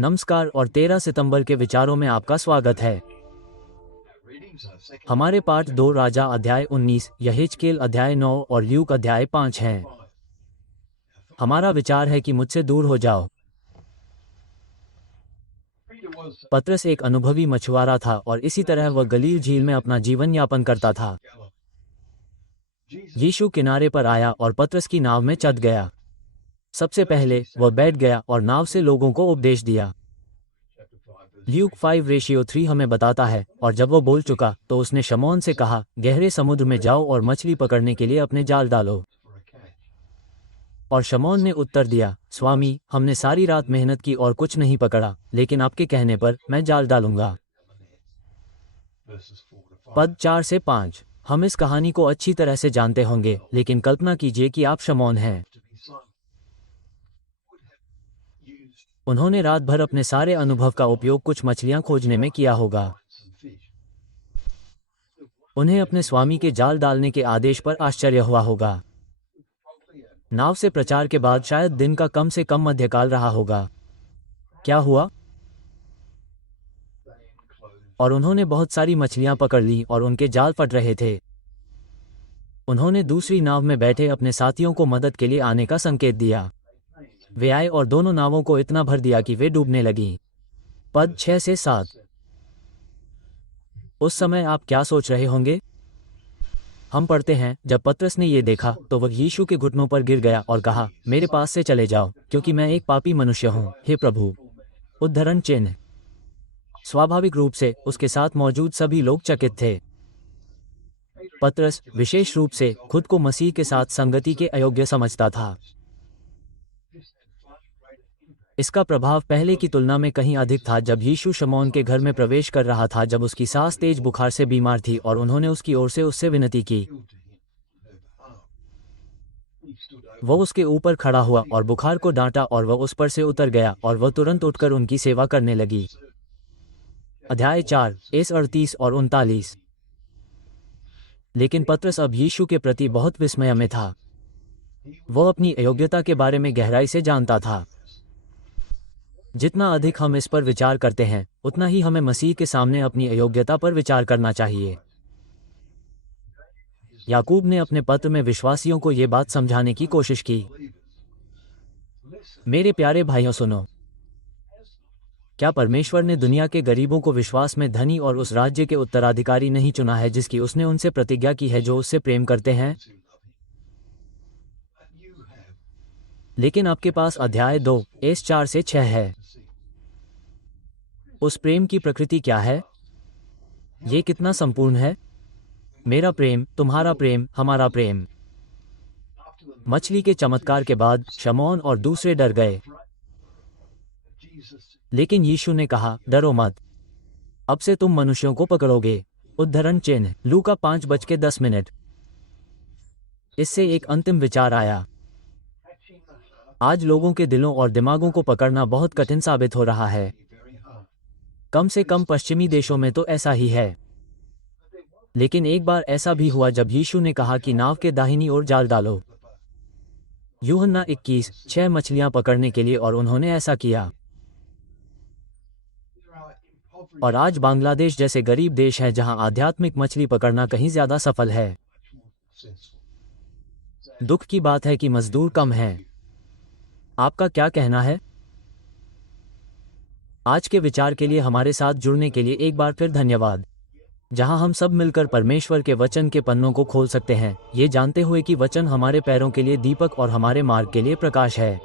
नमस्कार और 13 सितंबर के विचारों में आपका स्वागत है। हमारे पाठ 2 राजा अध्याय 19, यहेजकेल अध्याय 9 और ल्यूक अध्याय 5 हैं। हमारा विचार है कि मुझसे दूर हो जाओ। पतरस एक अनुभवी मछुआरा था और इसी तरह वह गलील झील में अपना जीवन यापन करता था। यीशु किनारे पर आया और पतरस की नाव में चढ़ गया। सबसे पहले वह बैठ गया और नाव से लोगों को उपदेश दिया। ल्यूक 5:3 हमें बताता है, और जब वह बोल चुका तो उसने शमौन से कहा, गहरे समुद्र में जाओ और मछली पकड़ने के लिए अपने जाल डालो। और शमौन ने उत्तर दिया, स्वामी, हमने सारी रात मेहनत की और कुछ नहीं पकड़ा, लेकिन आपके कहने पर मैं जाल डालूंगा। पद 4 से 5। हम इस कहानी को अच्छी तरह से जानते होंगे, लेकिन कल्पना कीजिए कि आप शमौन हैं। उन्होंने रात भर अपने सारे अनुभव का उपयोग कुछ मछलियां खोजने में किया होगा। उन्हें अपने स्वामी के जाल डालने के आदेश पर आश्चर्य हुआ होगा। नाव से प्रचार के बाद शायद दिन का कम से कम मध्यकाल रहा होगा। क्या हुआ? और उन्होंने बहुत सारी मछलियां पकड़ ली और उनके जाल फट रहे थे। उन्होंने दूसरी नाव में बैठे अपने साथियों को मदद के लिए आने का संकेत दिया। वे आए और दोनों नावों को इतना भर दिया कि वे डूबने लगीं। पद 6 से 7। उस समय आप क्या सोच रहे होंगे? हम पढ़ते हैं, जब पतरस ने ये देखा तो वह यीशु के घुटनों पर गिर गया और कहा, मेरे पास से चले जाओ, क्योंकि मैं एक पापी मनुष्य हूँ, हे प्रभु। उद्धरण चिन्ह। स्वाभाविक रूप से उसके साथ मौजूद सभी लोग चकित थे। पतरस विशेष रूप से खुद को मसीह के साथ संगति के अयोग्य समझता था। इसका प्रभाव पहले की तुलना में कहीं अधिक था जब यीशु शमौन के घर में प्रवेश कर रहा था, जब उसकी सास तेज बुखार से बीमार थी और उन्होंने उसकी ओर से उससे विनती की। वह उसके ऊपर खड़ा हुआ और बुखार को डांटा और वह उस पर से उतर गया और वह तुरंत उठकर उनकी सेवा करने लगी। अध्याय 4 एस 38 और 39। लेकिन पतरस अब यीशु के प्रति बहुत विस्मय में था। वह अपनी अयोग्यता के बारे में गहराई से जानता था। जितना अधिक हम इस पर विचार करते हैं, उतना ही हमें मसीह के सामने अपनी अयोग्यता पर विचार करना चाहिए। याकूब ने अपने पत्र में विश्वासियों को ये बात समझाने की कोशिश की। मेरे प्यारे भाइयों, सुनो। क्या परमेश्वर ने दुनिया के गरीबों को विश्वास में धनी और उस राज्य के उत्तराधिकारी नहीं चुना है जिसकी उसने उनसे प्रतिज्ञा की है जो उससे प्रेम करते हैं? लेकिन आपके पास अध्याय 2 एस 4 से 6 है। उस प्रेम की प्रकृति क्या है? ये कितना संपूर्ण है। मेरा प्रेम, तुम्हारा प्रेम, हमारा प्रेम। मछली के चमत्कार के बाद शमौन और दूसरे डर गए, लेकिन यीशु ने कहा, डरो मत, अब से तुम मनुष्यों को पकड़ोगे। उद्धरण चिन्ह लूका 5:10। इससे एक अंतिम विचार आया। आज लोगों के दिलों और दिमागों को पकड़ना बहुत कठिन साबित हो रहा है। कम से कम पश्चिमी देशों में तो ऐसा ही है। लेकिन एक बार ऐसा भी हुआ जब यीशु ने कहा कि नाव के दाहिनी ओर जाल डालो। यूहन्ना 21:6 मछलियां पकड़ने के लिए, और उन्होंने ऐसा किया। और आज बांग्लादेश जैसे गरीब देश है जहां आध्यात्मिक मछली पकड़ना कहीं ज्यादा सफल है। दुख की बात है कि मजदूर कम हैं। आपका क्या कहना है? आज के विचार के लिए हमारे साथ जुड़ने के लिए एक बार फिर धन्यवाद, जहां हम सब मिलकर परमेश्वर के वचन के पन्नों को खोल सकते हैं, ये जानते हुए कि वचन हमारे पैरों के लिए दीपक और हमारे मार्ग के लिए प्रकाश है।